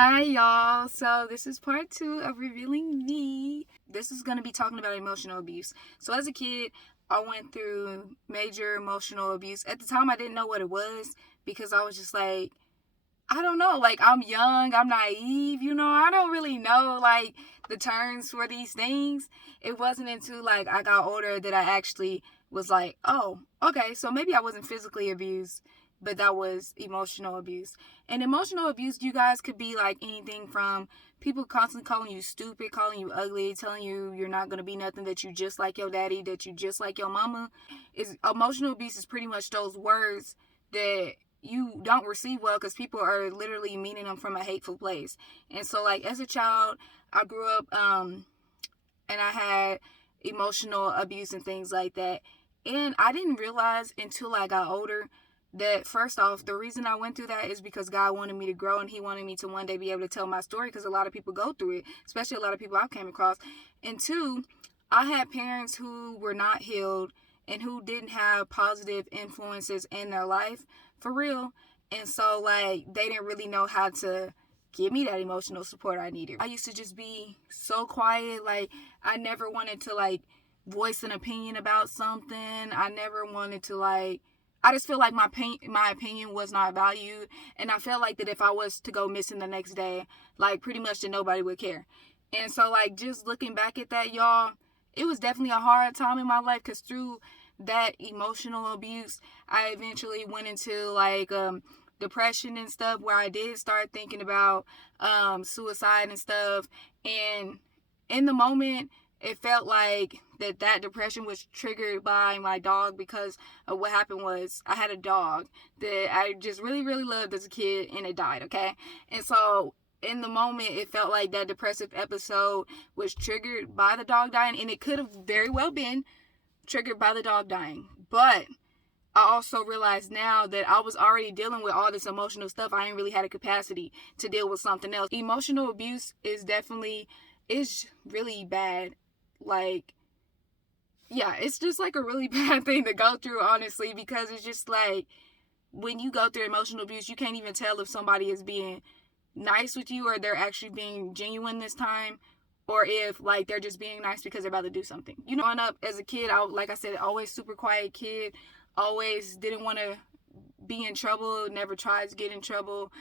Hi, y'all. So, this is part two of Revealing Me. This is going to be talking about emotional abuse. So, as a kid, I went through major emotional abuse. At the time, I didn't know what it was because I was just like, I don't know. Like, I'm young, I'm naive, I don't really know, like, the terms for these things. It wasn't until, like, I got older that I actually was like, oh, okay, so maybe I wasn't physically abused, but that was emotional abuse. And emotional abuse, you guys, could be like anything from people constantly calling you stupid, calling you ugly, telling you you're not going to be nothing, that you just like your daddy, that you just like your mama. Emotional abuse is pretty much those words that you don't receive well because people are literally meaning them from a hateful place. And so, like, as a child, I grew up and I had emotional abuse and things like that. And I didn't realize until I got older that, first off, the reason I went through that is because God wanted me to grow and He wanted me to one day be able to tell my story, because a lot of people go through it, especially a lot of people I came across. And two, I had parents who were not healed and who didn't have positive influences in their life for real. And so, like, they didn't really know how to give me that emotional support I needed. I used to just be so quiet. Like, I never wanted to, like, voice an opinion about something. I never wanted to, like, I just feel like my opinion was not valued, and I felt like that if I was to go missing the next day, like, pretty much that nobody would care. And so, like, just looking back at that, y'all, it was definitely a hard time in my life, because through that emotional abuse, I eventually went into, like, depression and stuff, where I did start thinking about suicide and stuff. And in the moment, it felt like that depression was triggered by my dog, because of what happened was I had a dog that I just really, really loved as a kid, and it died, okay? And so in the moment, it felt like that depressive episode was triggered by the dog dying, and it could have very well been triggered by the dog dying. But I also realized now that I was already dealing with all this emotional stuff. I ain't really had a capacity to deal with something else. Emotional abuse is really bad. Like, yeah, it's just like a really bad thing to go through, honestly, because it's just like, when you go through emotional abuse, you can't even tell if somebody is being nice with you or they're actually being genuine this time, or if, like, they're just being nice because they're about to do something. Growing up as a kid, like I said, always super quiet kid, always didn't want to be in trouble, never tried to get in trouble.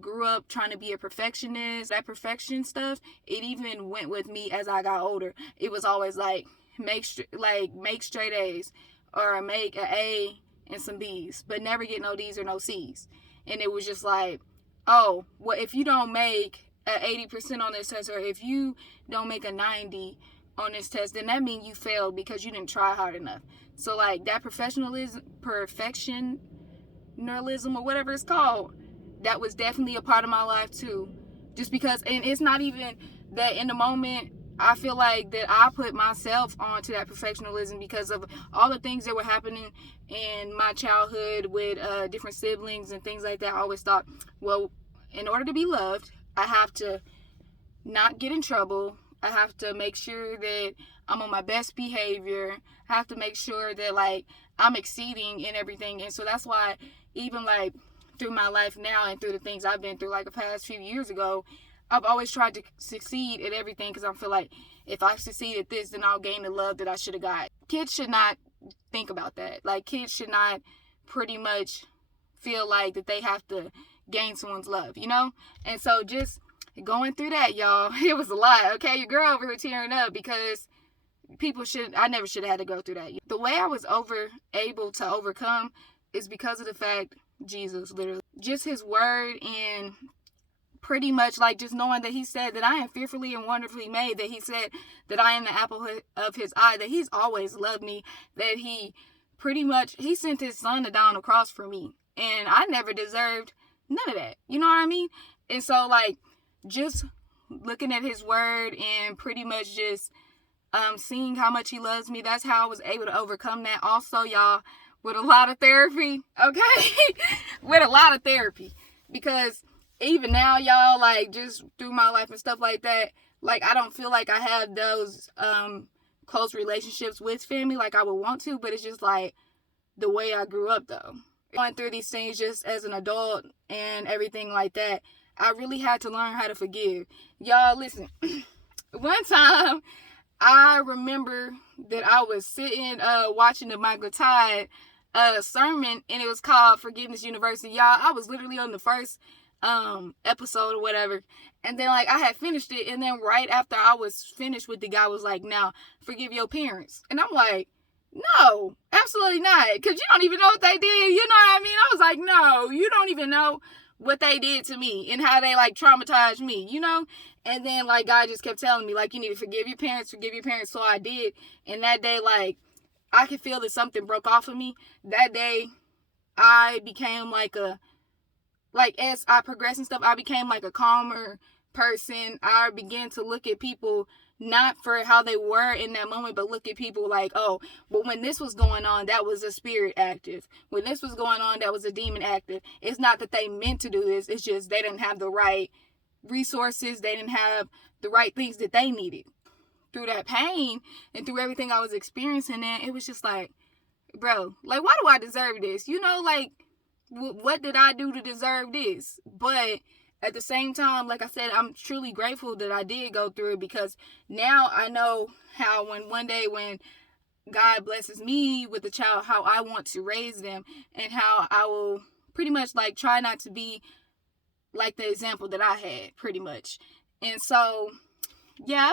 Grew up trying to be a perfectionist. That perfection stuff, it even went with me as I got older. It was always like, make straight A's, or make an A and some B's, but never get no D's or no C's. And it was just like, oh, well, if you don't make an 80% on this test, or if you don't make a 90 on this test, then that means you failed because you didn't try hard enough. So, like, that perfectionism, or whatever it's called, that was definitely a part of my life too. Just because, and it's not even that in the moment, I feel like that I put myself onto that perfectionism because of all the things that were happening in my childhood with different siblings and things like that. I always thought, well, in order to be loved, I have to not get in trouble. I have to make sure that I'm on my best behavior. I have to make sure that, like, I'm exceeding in everything. And so that's why, even, like, through my life now and through the things I've been through, like, the past few years ago, I've always tried to succeed at everything, because I feel like if I succeed at this, then I'll gain the love that I should have got. Kids should not think about that. Like, kids should not pretty much feel like that they have to gain someone's love. And so, just going through that, y'all, it was a lot. Okay, your girl over here tearing up because I never should have had to go through that. The way I was able to overcome is because of the fact, Jesus, literally, just His word, and pretty much, like, just knowing that He said that I am fearfully and wonderfully made, that He said that I am the apple of His eye, that He's always loved me, that He sent His Son to die on the cross for me, and I never deserved none of that. You know what I mean? And so, like, just looking at His word and pretty much just seeing how much He loves me, that's how I was able to overcome that. Also, y'all, with a lot of therapy, okay? With a lot of therapy. Because even now, y'all, like, just through my life and stuff like that, like, I don't feel like I have those close relationships with family like I would want to, but it's just like the way I grew up, though. Going through these things just as an adult and everything like that, I really had to learn how to forgive. Y'all, listen. One time, I remember that I was sitting watching the Michael Todd sermon, and it was called Forgiveness University. Y'all, I was literally on the first episode or whatever, and then like I had finished it, and then right after I was finished with, the guy was like, now forgive your parents. And I'm like, no, absolutely not, because you don't even know what they did. You know what I mean? I was like, no, you don't even know what they did to me and how they like traumatized me, you know? And then like God just kept telling me, like, you need to forgive your parents. So I did. And that day, like, I could feel that something broke off of me. That day I became like as I progressed and stuff, I became like a calmer person. I began to look at people not for how they were in that moment, but look at people like, oh, but when this was going on, that was a spirit active. When this was going on, that was a demon active. It's not that they meant to do this. It's just they didn't have the right resources. They didn't have the right things that they needed. Through that pain and through everything I was experiencing, and it was just like, bro, like, why do I deserve this? You know, like, what did I do to deserve this? But at the same time, like I said, I'm truly grateful that I did go through it, because now I know how when one day when God blesses me with a child, how I want to raise them, and how I will pretty much like try not to be like the example that I had, pretty much. And so, yeah,